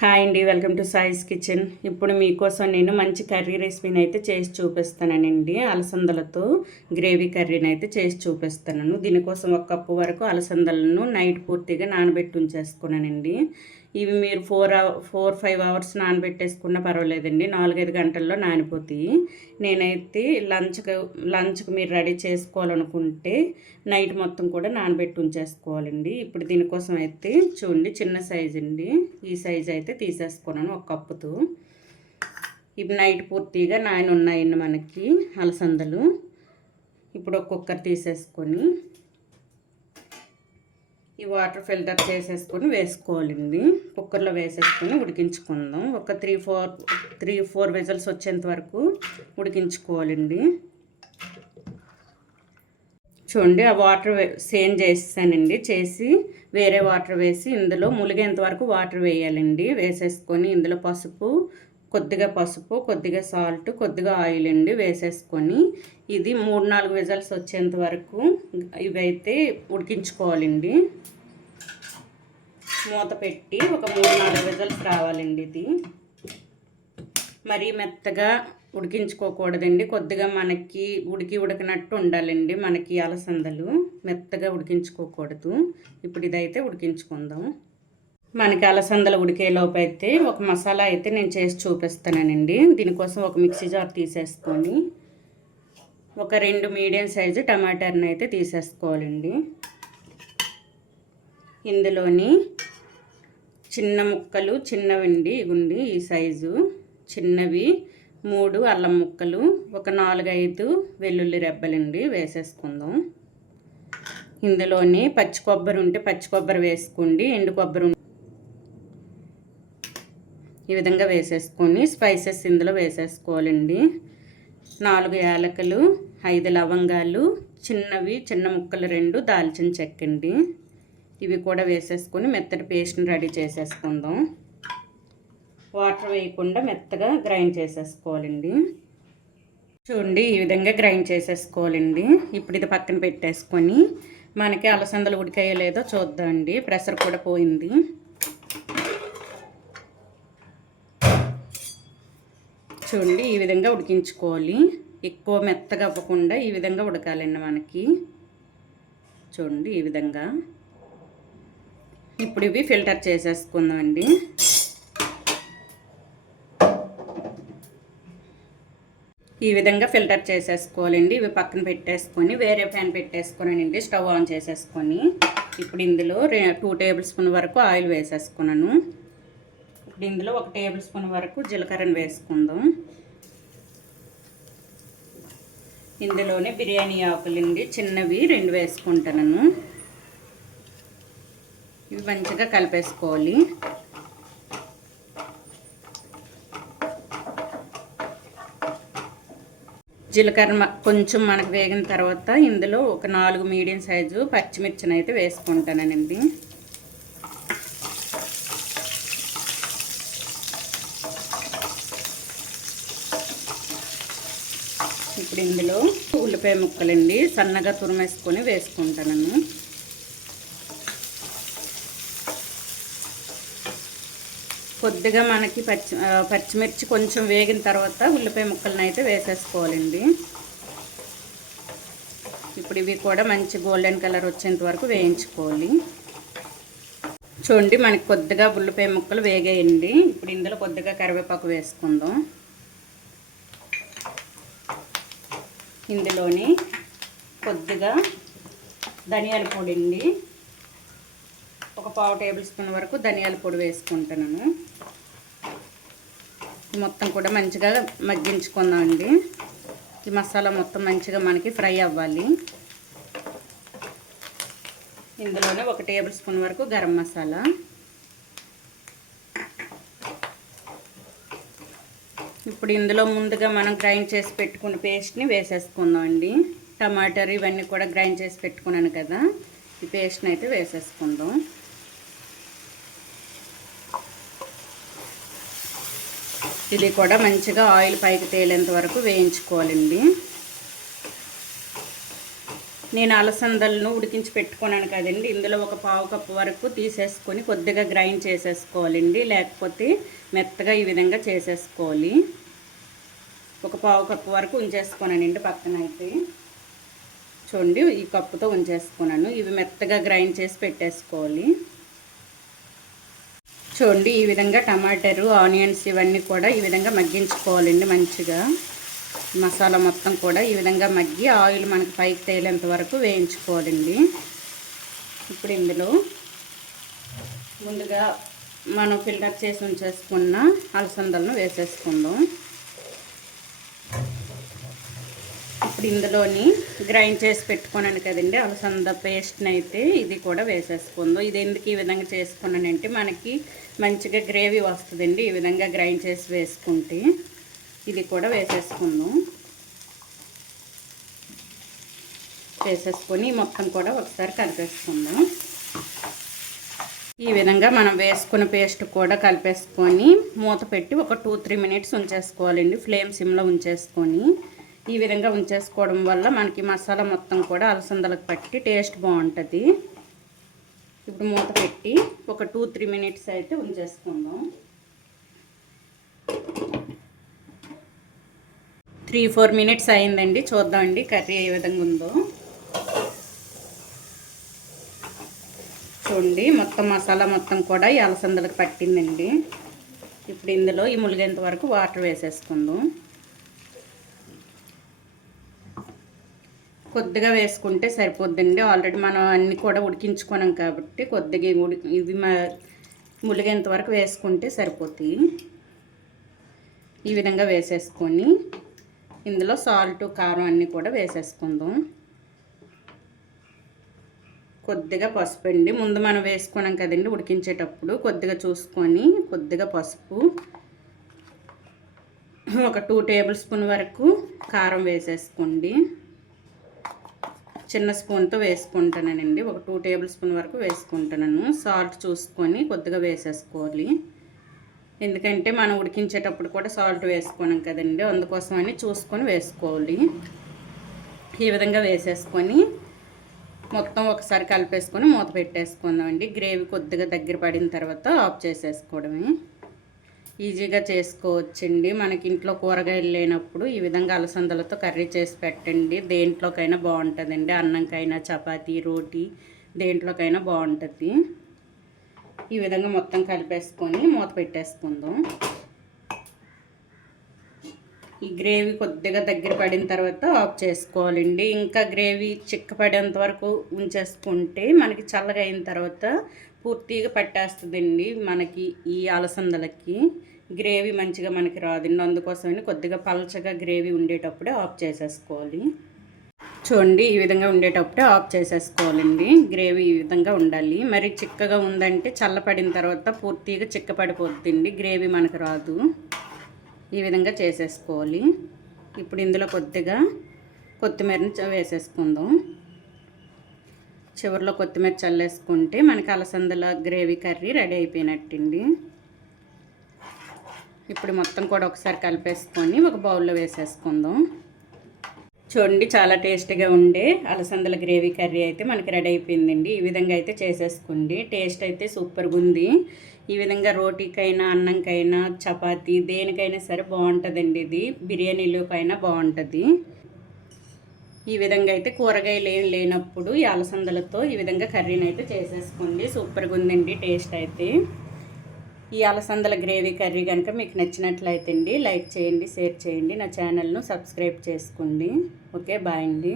Hi అండి welcome to సాయిస్ kitchen. ఇప్పుడు మీకోసం నేను మంచి కర్రీ రెసిపీని అయితే చేసి చూపిస్తానండి అలసందలతో గ్రేవీ కర్రీని అయితే చేసి చూపిస్తాను దీనికోసం ఒక కప్పు వరకు అలసందలను నైట్ పూర్తిగా నానబెట్టి ఉంచేసుకున్నానండి. ఇవి మీరు ఫోర్ ఫోర్ ఫైవ్ అవర్స్ నానబెట్టేసుకున్నా పర్వాలేదండి. నాలుగైదు గంటల్లో నానిపోతాయి. నేనైతే లంచ్కి లంచ్కి మీరు రెడీ చేసుకోవాలనుకుంటే నైట్ మొత్తం కూడా నానబెట్టి ఉంచేసుకోవాలండి. ఇప్పుడు దీనికోసం అయితే చూడండి చిన్న సైజు అండి. ఈ సైజు అయితే తీసేసుకున్నాను ఒక కప్పుతో. ఇవి నైట్ పూర్తిగా నాయన ఉన్నాయండి మనకి అలసందలు. ఇప్పుడు ఒక్కొక్కరు తీసేసుకొని ఈ వాటర్ ఫిల్టర్ చేసేసుకొని వేసుకోవాలండి. కుక్కర్లో వేసేసుకొని ఉడికించుకుందాం. ఒక three four three four whistles వచ్చేంత వరకు ఉడికించుకోవాలండి. చూడండి ఆ వాటర్ సేమ్ చేసానండి చేసి వేరే వాటర్ వేసి ఇందులో ములిగేంత వరకు వాటర్ వేయాలండి. వేసేసుకొని ఇందులో పసుపు కొద్దిగా పసుపు కొద్దిగా సాల్ట్ కొద్దిగా ఆయిల్ అండి వేసేసుకొని ఇది మూడు నాలుగు విజల్స్ వచ్చేంత వరకు ఇవైతే ఉడికించుకోవాలండి. మూత పెట్టి ఒక మూడు నాలుగు విజల్స్ రావాలండి ఇది. మరీ మెత్తగా ఉడికించుకోకూడదండి. కొద్దిగా మనకి ఉడికి ఉడకనట్టు ఉండాలండి మనకి అలసందలు. మెత్తగా ఉడికించుకోకూడదు. ఇప్పుడు ఇదైతే ఉడికించుకుందాం. మనకి అలసందలు ఉడికేలోపు అయితే ఒక మసాలా అయితే నేను చేసి చూపిస్తానండి. దీనికోసం ఒక మిక్సీ జార్ తీసేసుకొని ఒక రెండు మీడియం సైజు టమాటాని అయితే తీసేసుకోవాలండి. ఇందులోని చిన్న ముక్కలు చిన్నవండి ఇగుండి ఈ సైజు. చిన్నవి మూడు అల్లం ముక్కలు ఒక నాలుగైదు వెల్లుల్లి రెబ్బలండి వేసేసుకుందాం. ఇందులోని పచ్చి కొబ్బరి ఉంటే పచ్చి కొబ్బరి వేసుకోండి ఎండు కొబ్బరి ఈ విధంగా వేసేసుకొని స్పైసెస్ ఇందులో వేసేసుకోవాలండి. నాలుగు యాలకులు ఐదు లవంగాలు చిన్నవి చిన్న ముక్కలు రెండు దాల్చిన చెక్కండి. ఇవి కూడా వేసేసుకొని మెత్తటి పేస్ట్ని రెడీ చేసేసుకుందాం. వాటర్ వేయకుండా మెత్తగా గ్రైండ్ చేసేసుకోవాలండి. చూడండి ఈ విధంగా గ్రైండ్ చేసేసుకోవాలండి. ఇప్పుడు ఇది పక్కన పెట్టేసుకొని మనకి అలసందలు ఉడికాయో లేదో చూద్దామండి. ప్రెషర్ కూడా పోయింది. చూడండి ఈ విధంగా ఉడికించుకోవాలి. ఎక్కువ మెత్తగా అవ్వకుండా ఈ విధంగా ఉడకాలండి మనకి. చూడండి ఈ విధంగా. ఇప్పుడు ఇవి ఫిల్టర్ చేసేసుకుందామండి. ఈ విధంగా ఫిల్టర్ చేసేసుకోవాలండి. ఇవి పక్కన పెట్టేసుకొని వేరే ఫ్యాన్ పెట్టేసుకోనండి స్టవ్ ఆన్ చేసేసుకొని ఇప్పుడు ఇందులో టూ టేబుల్ స్పూన్ వరకు ఆయిల్ వేసేసుకున్నాను. ఇప్పుడు ఇందులో ఒక టేబుల్ స్పూన్ వరకు జీలకర్రను వేసుకుందాం. ఇందులోనే బిర్యానీ ఆకులండి. చిన్నవి రెండు వేసుకుంటాను. ఇవి మంచిగా కలిపేసుకోవాలి. జీలకర్ర కొంచెం మనకు వేగిన తర్వాత ఇందులో ఒక నాలుగు మీడియం సైజు పచ్చిమిర్చిని అయితే వేసుకుంటానండి. ఇప్పుడు ఇందులో ఉల్లిపాయ ముక్కలండి సన్నగా తురిమేసుకొని వేసుకుంటాను కొద్దిగా మనకి పచ్చి పచ్చిమిర్చి కొంచెం వేగిన తర్వాత ఉల్లిపాయ ముక్కలను అయితే వేసేసుకోవాలండి. ఇప్పుడు ఇవి కూడా మంచి గోల్డెన్ కలర్ వచ్చేంత వరకు వేయించుకోవాలి. చూడండి మనకి కొద్దిగా ఉల్లిపాయ ముక్కలు వేగేయండి. ఇప్పుడు ఇందులో కొద్దిగా కరివేపాకు వేసుకుందాం. ఇందులోని కొద్దిగా ధనియాల పొడి అండి. ఒక పావు టేబుల్ స్పూన్ వరకు ధనియాల పొడి వేసుకుంటున్నాను. మొత్తం కూడా మంచిగా మగ్గించుకుందామండి. ఈ మసాలా మొత్తం మంచిగా మనకి ఫ్రై అవ్వాలి. ఇందులోనే ఒక టేబుల్ స్పూన్ వరకు గరం మసాలా. ఇప్పుడు ఇందులో ముందుగా మనం గ్రైండ్ చేసి పెట్టుకున్న పేస్ట్ని వేసేసుకుందాం అండి టమాటర్ ఇవన్నీ కూడా గ్రైండ్ చేసి పెట్టుకున్నాను కదా. ఈ పేస్ట్ని అయితే వేసేసుకుందాం. ఇది కూడా మంచిగా ఆయిల్ పైకి తేలేంత వరకు వేయించుకోవాలండి. నేను అలసందలను ఉడికించి పెట్టుకున్నాను కదండి. ఇందులో ఒక పావు కప్పు వరకు తీసేసుకొని కొద్దిగా గ్రైండ్ చేసేసుకోవాలండి. లేకపోతే మెత్తగా ఈ విధంగా చేసేసుకోవాలి. ఒక పావు కప్పు వరకు ఉంచేసుకున్నానండి పక్కన అయితే. చూడండి ఈ కప్పుతో ఉంచేసుకున్నాను. ఇవి మెత్తగా గ్రైండ్ చేసి పెట్టేసుకోవాలి. చూడండి ఈ విధంగా టమాటాలు ఆనియన్స్ ఇవన్నీ కూడా ఈ విధంగా మగ్గించుకోవాలండి మంచిగా. మసాలా మొత్తం కూడా ఈ విధంగా మగ్గి ఆయిల్ మనకి పైకి తేలేంత వరకు వేయించుకోవాలండి. ఇప్పుడు ఇందులో ముందుగా మనం ఫిల్టర్ చేసి ఉంచేసుకున్న అలసందలను వేసేసుకుందాం. ఇప్పుడు ఇందులోని గ్రైండ్ చేసి పెట్టుకున్నాను కదండి. అలసంద పేస్ట్ని అయితే ఇది కూడా వేసేసుకుందాం. ఇది ఎందుకు ఈ విధంగా చేసుకున్నానంటే మనకి మంచిగా గ్రేవీ వస్తుందండి. ఈ విధంగా గ్రైండ్ చేసి వేసుకుంటే ఇది కూడా వేసేసుకుందాం. వేసేసుకొని మొత్తం కూడా ఒకసారి కలిపేసుకుందాం. ఈ విధంగా మనం వేసుకున్న పేస్ట్ కూడా కలిపేసుకొని మూత పెట్టి ఒక టూ త్రీ మినిట్స్ ఉంచేసుకోవాలండి. ఫ్లేమ్ సిమ్లో ఉంచేసుకొని ఈ విధంగా ఉంచేసుకోవడం వల్ల మనకి మసాలా మొత్తం కూడా అలసందలకు పట్టి టేస్ట్ బాగుంటుంది. ఇప్పుడు మూత పెట్టి ఒక టూ త్రీ మినిట్స్ అయితే ఉంచేసుకుందాం. త్రీ ఫోర్ మినిట్స్ అయిందండి. చూద్దామండి కర్రీ ఏ విధంగా ఉందో. చూడండి మొత్తం మసాలా మొత్తం కూడా ఈ అలసందలకు పట్టిందండి. ఇప్పుడు ఇందులో ఈ ములిగేంత వరకు వాటర్ వేసేసుకుందాం. కొద్దిగా వేసుకుంటే సరిపోద్దండి. ఆల్రెడీ మనం అన్నీ కూడా ఉడికించుకున్నాం కాబట్టి కొద్దిగా ఉడికి ఇది ములిగేంత వరకు వేసుకుంటే సరిపోతాయి ఈ విధంగా వేసేసుకొని ఇందులో సాల్ట్ కారం అన్నీ కూడా వేసేసుకుందాం. కొద్దిగా పసుపు అండి. ముందు మనం వేసుకున్నాం కదండి ఉడికించేటప్పుడు కొద్దిగా చూసుకొని కొద్దిగా పసుపు. ఒక టూ టేబుల్ స్పూన్ వరకు కారం వేసేసుకోండి. చిన్న స్పూన్తో వేసుకుంటానండి. ఒక టూ టేబుల్ స్పూన్ వరకు వేసుకుంటున్నాను సాల్ట్ చూసుకొని కొద్దిగా వేసేసుకోవాలి. ఎందుకంటే మనం ఉడికించేటప్పుడు కూడా సాల్ట్ వేసుకున్నాం కదండి. అందుకోసమని చూసుకొని వేసుకోవాలి. ఈ విధంగా వేసేసుకొని మొత్తం ఒకసారి కలిపేసుకొని మూత పెట్టేసుకుందామండి. గ్రేవీ కొద్దిగా దగ్గర పడిన తర్వాత ఆఫ్ చేసేసుకోవడమే. ఈజీగా చేసుకోవచ్చండి. మనకి ఇంట్లో కూరగాయలు లేనప్పుడు ఈ విధంగా అలసందలతో కర్రీ చేసి పెట్టండి. దేంట్లోకైనా బాగుంటుందండి. అన్నంకైనా చపాతీ రోటీ దేంట్లోకైనా బాగుంటుంది. ఈ విధంగా మొత్తం కలిపేసుకొని మూత పెట్టేసుకుందాం. ఈ గ్రేవీ కొద్దిగా దగ్గర పడిన తర్వాత ఆఫ్ చేసుకోవాలండి. ఇంకా గ్రేవీ చిక్కపడేంత వరకు ఉంచేసుకుంటే మనకి చల్లగా అయిన తర్వాత పూర్తిగా పట్టేస్తుందండి మనకి ఈ అలసందలకి. గ్రేవీ మంచిగా మనకి రాదండి. అందుకోసమని కొద్దిగా పలచగా గ్రేవీ ఉండేటప్పుడే ఆఫ్ చేసేసుకోవాలి. చూడండి ఈ విధంగా ఉండేటప్పుడే ఆఫ్ చేసేసుకోవాలండి. గ్రేవీ ఈ విధంగా ఉండాలి. మరి చిక్కగా ఉందంటే చల్లపడిన తర్వాత పూర్తిగా చిక్కపడిపోతుందండి గ్రేవీ మనకు రాదు. ఈ విధంగా చేసేసుకోవాలి. ఇప్పుడు ఇందులో కొద్దిగా కొత్తిమీరని వేసేసుకుందాం. చివరిలో కొత్తిమీర చల్లేసుకుంటే మనకి అలసందల గ్రేవీ కర్రీ రెడీ అయిపోయినట్టండి ఇప్పుడు మొత్తం కూడా ఒకసారి కలిపేసుకొని ఒక బౌల్లో వేసేసుకుందాం. చూడండి చాలా టేస్ట్గా ఉండే అలసందల గ్రేవీ కర్రీ అయితే మనకి రెడీ అయిపోయిందండి. ఈ విధంగా అయితే చేసేసుకోండి. టేస్ట్ అయితే సూపర్గా ఉంది. ఈ విధంగా రోటీకైనా అన్నంకైనా చపాతీ దేనికైనా సరే బాగుంటుందండి ఇది. బిర్యానీలోకైనా బాగుంటుంది. ఈ విధంగా అయితే కూరగాయలు ఏం లేనప్పుడు ఈ అలసందలతో ఈ విధంగా కర్రీని అయితే చేసేసుకోండి. సూపర్గా ఉందండి టేస్ట్ అయితే. ఈ అలసందల గ్రేవీ కర్రీ కనుక మీకు నచ్చినట్లయితే అండి లైక్ చేయండి షేర్ చేయండి నా ఛానల్ను సబ్స్క్రైబ్ చేసుకోండి. ఓకే బాయ్ అండి.